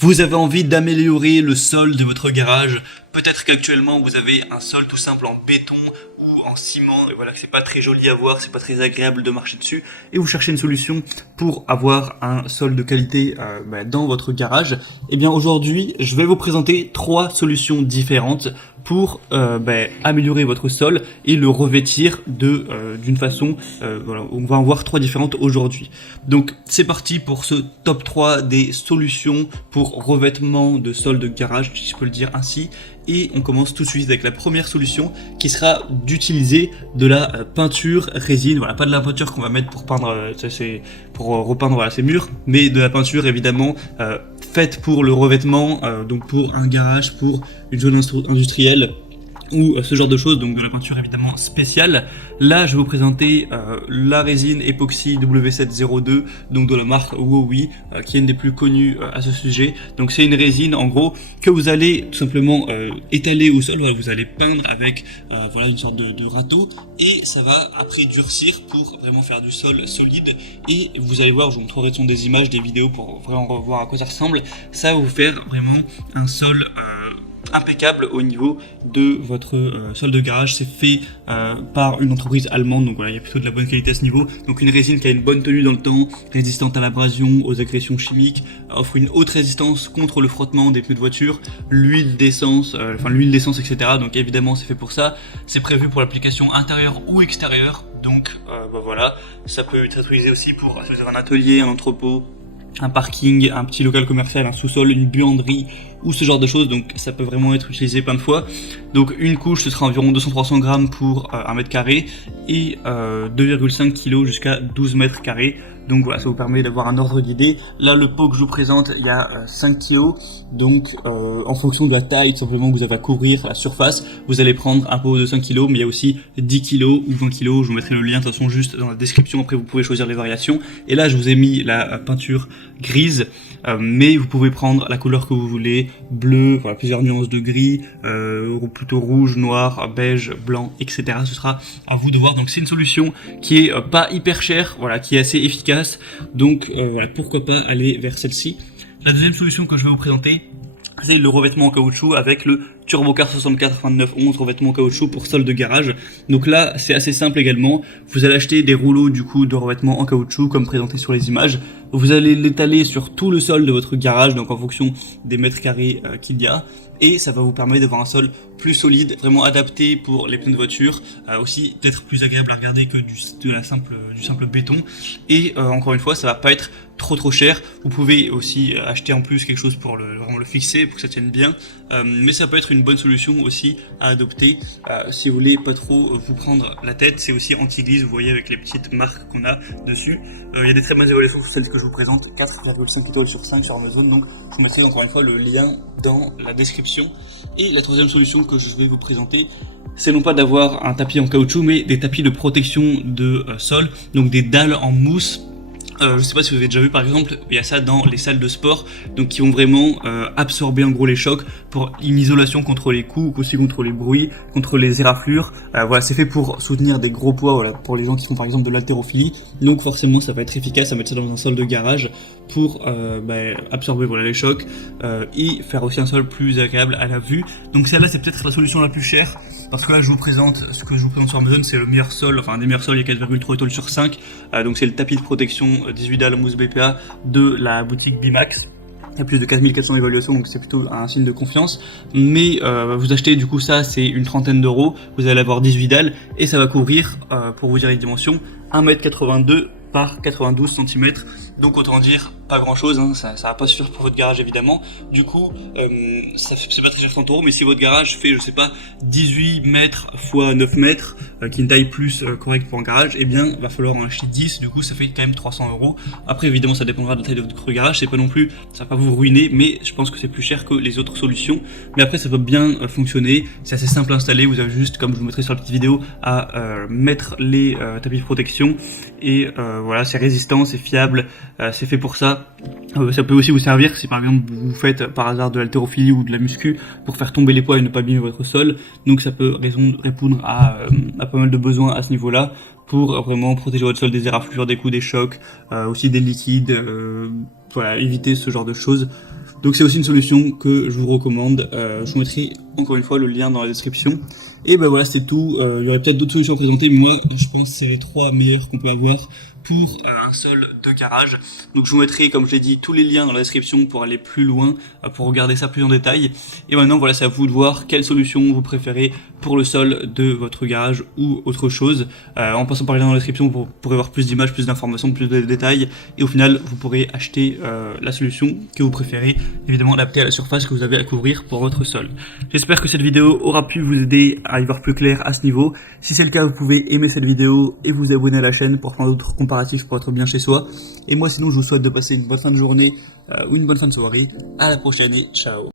Vous avez envie d'améliorer le sol de votre garage. Peut-être qu'actuellement vous avez un sol tout simple en béton ou en ciment et voilà que c'est pas très joli à voir, c'est pas très agréable de marcher dessus et vous cherchez une solution pour avoir un sol de qualité dans votre garage. Et bien aujourd'hui je vais vous présenter trois solutions différentes pour améliorer votre sol et le revêtir d'une façon, voilà, on va en voir trois différentes aujourd'hui. Donc c'est parti pour ce top 3 des solutions pour revêtement de sol de garage, si je peux le dire ainsi. Et on commence tout de suite avec la première solution qui sera d'utiliser de la peinture résine. Voilà, pas de la peinture qu'on va mettre pour peindre, pour repeindre voilà, ces murs, mais de la peinture évidemment faite pour le revêtement, donc pour un garage, pour une zone industrielle ou ce genre de choses, donc de la peinture évidemment spéciale. Là je vais vous présenter la résine époxy W702, donc de la marque Wowi, qui est une des plus connues à ce sujet. Donc c'est une résine en gros que vous allez tout simplement étaler au sol, voilà, vous allez peindre avec voilà, une sorte de râteau, et ça va après durcir pour vraiment faire du sol solide. Et vous allez voir, je vous montrerai des images, des vidéos pour vraiment voir à quoi ça ressemble. Ça va vous faire vraiment un sol impeccable au niveau de votre sol de garage. C'est fait par une entreprise allemande, donc voilà, il y a plutôt de la bonne qualité à ce niveau. Donc une résine qui a une bonne tenue dans le temps, résistante à l'abrasion, aux agressions chimiques, offre une haute résistance contre le frottement des pneus de voiture, l'huile d'essence, etc. Donc évidemment c'est fait pour ça. C'est prévu pour l'application intérieure ou extérieure. Donc voilà, ça peut être utilisé aussi pour un atelier, un entrepôt, un parking, un petit local commercial, un sous-sol, une buanderie ou ce genre de choses. Donc ça peut vraiment être utilisé plein de fois. Donc une couche ce sera environ 200-300 grammes pour 1 mètre carré et 2,5 kg jusqu'à 12 mètres carrés. Donc voilà, ça vous permet d'avoir un ordre d'idée. Là le pot que je vous présente, il y a 5 kg. Donc en fonction de la taille tout simplement que vous avez à couvrir, la surface, vous allez prendre un pot de 5 kg, mais il y a aussi 10 kg ou 20 kg. Je vous mettrai le lien de toute façon juste dans la description, après vous pouvez choisir les variations. Et là je vous ai mis la peinture grise, mais vous pouvez prendre la couleur que vous voulez, bleu, voilà, plusieurs nuances de gris, plutôt rouge, noir, beige, blanc, etc. Ce sera à vous de voir. Donc c'est une solution qui est pas hyper chère, voilà, qui est assez efficace. Donc voilà, pourquoi pas aller vers celle-ci. La deuxième solution que je vais vous présenter, c'est le revêtement en caoutchouc avec le Turbocar 64-29-11 revêtement en caoutchouc pour sol de garage. Donc là c'est assez simple également, vous allez acheter des rouleaux du coup de revêtement en caoutchouc comme présenté sur les images. Vous allez l'étaler sur tout le sol de votre garage, donc en fonction des mètres carrés qu'il y a, et ça va vous permettre d'avoir un sol plus solide, vraiment adapté pour les pneus de voiture, aussi peut-être plus agréable à regarder que du simple béton. Et encore une fois, ça va pas être trop cher. Vous pouvez aussi acheter en plus quelque chose pour vraiment le fixer, pour que ça tienne bien, mais ça peut être une bonne solution aussi à adopter si vous voulez pas trop vous prendre la tête. C'est aussi anti-glisse, vous voyez, avec les petites marques qu'on a dessus. Il y a des très bonnes évaluations sur celles que je vous présente, 4,5 étoiles sur 5 sur Amazon, donc je vous mettrai encore une fois le lien dans la description. Et la troisième solution que je vais vous présenter, c'est non pas d'avoir un tapis en caoutchouc, mais des tapis de protection de sol, donc des dalles en mousse. Je sais pas si vous avez déjà vu, par exemple, il y a ça dans les salles de sport, donc qui vont vraiment absorber en gros les chocs pour une isolation contre les coups, aussi contre les bruits, contre les éraflures. Voilà, c'est fait pour soutenir des gros poids, voilà, pour les gens qui font par exemple de l'haltérophilie. Donc forcément, ça va être efficace à mettre ça dans un sol de garage pour absorber voilà, les chocs et faire aussi un sol plus agréable à la vue. Donc celle-là, c'est peut-être la solution la plus chère, parce que là, je vous présente ce que je vous présente sur Amazon, c'est le meilleur sol, enfin un des meilleurs sols, il y a 4,3 étoiles sur 5. Donc c'est le tapis de protection 18 dalles mousse BPA de la boutique Bimax. Il y a plus de 4400 évaluations, donc c'est plutôt un signe de confiance. Mais vous achetez du coup ça, c'est une trentaine d'euros. Vous allez avoir 18 dalles et ça va couvrir, pour vous dire les dimensions, 1m82 par 92 cm. Donc autant dire pas grand chose, hein, ça va pas suffire pour votre garage évidemment. Du coup, c'est pas très cher 30 euros, mais si votre garage fait, je sais pas, 18 mètres x 9 mètres, qui est une taille plus correcte pour un garage, eh bien, va falloir en acheter 10, du coup, ça fait quand même 300 euros. Après, évidemment, ça dépendra de la taille de votre garage, c'est pas non plus, ça va pas vous ruiner, mais je pense que c'est plus cher que les autres solutions. Mais après, ça peut bien fonctionner, c'est assez simple à installer, vous avez juste, comme je vous mettrai sur la petite vidéo, à mettre les tapis de protection, et voilà, c'est résistant, c'est fiable, c'est fait pour ça. Ça peut aussi vous servir si par exemple vous faites par hasard de l'haltérophilie ou de la muscu pour faire tomber les poids et ne pas abîmer votre sol. Donc ça peut répondre à pas mal de besoins à ce niveau-là pour vraiment protéger votre sol des éraflures, des coups, des chocs, aussi des liquides, voilà, éviter ce genre de choses. Donc c'est aussi une solution que je vous recommande. Je vous mettrai encore une fois le lien dans la description. Et ben voilà, c'est tout. Il y aurait peut-être d'autres solutions à présenter, mais moi je pense que c'est les 3 meilleures qu'on peut avoir pour un sol de garage. Donc je vous mettrai, comme je l'ai dit, tous les liens dans la description pour aller plus loin, pour regarder ça plus en détail. Et maintenant voilà, c'est à vous de voir quelle solution vous préférez pour le sol de votre garage ou autre chose. En passant par les liens dans la description, vous pourrez voir plus d'images, plus d'informations, plus de détails. Et au final, vous pourrez acheter la solution que vous préférez, évidemment adaptée à la surface que vous avez à couvrir pour votre sol. J'espère que cette vidéo aura pu vous aider à y voir plus clair à ce niveau. Si c'est le cas, vous pouvez aimer cette vidéo et vous abonner à la chaîne pour plein d'autres comparatifs pour être bien chez soi. Et moi sinon, je vous souhaite de passer une bonne fin de journée ou une bonne fin de soirée. À la prochaine et ciao.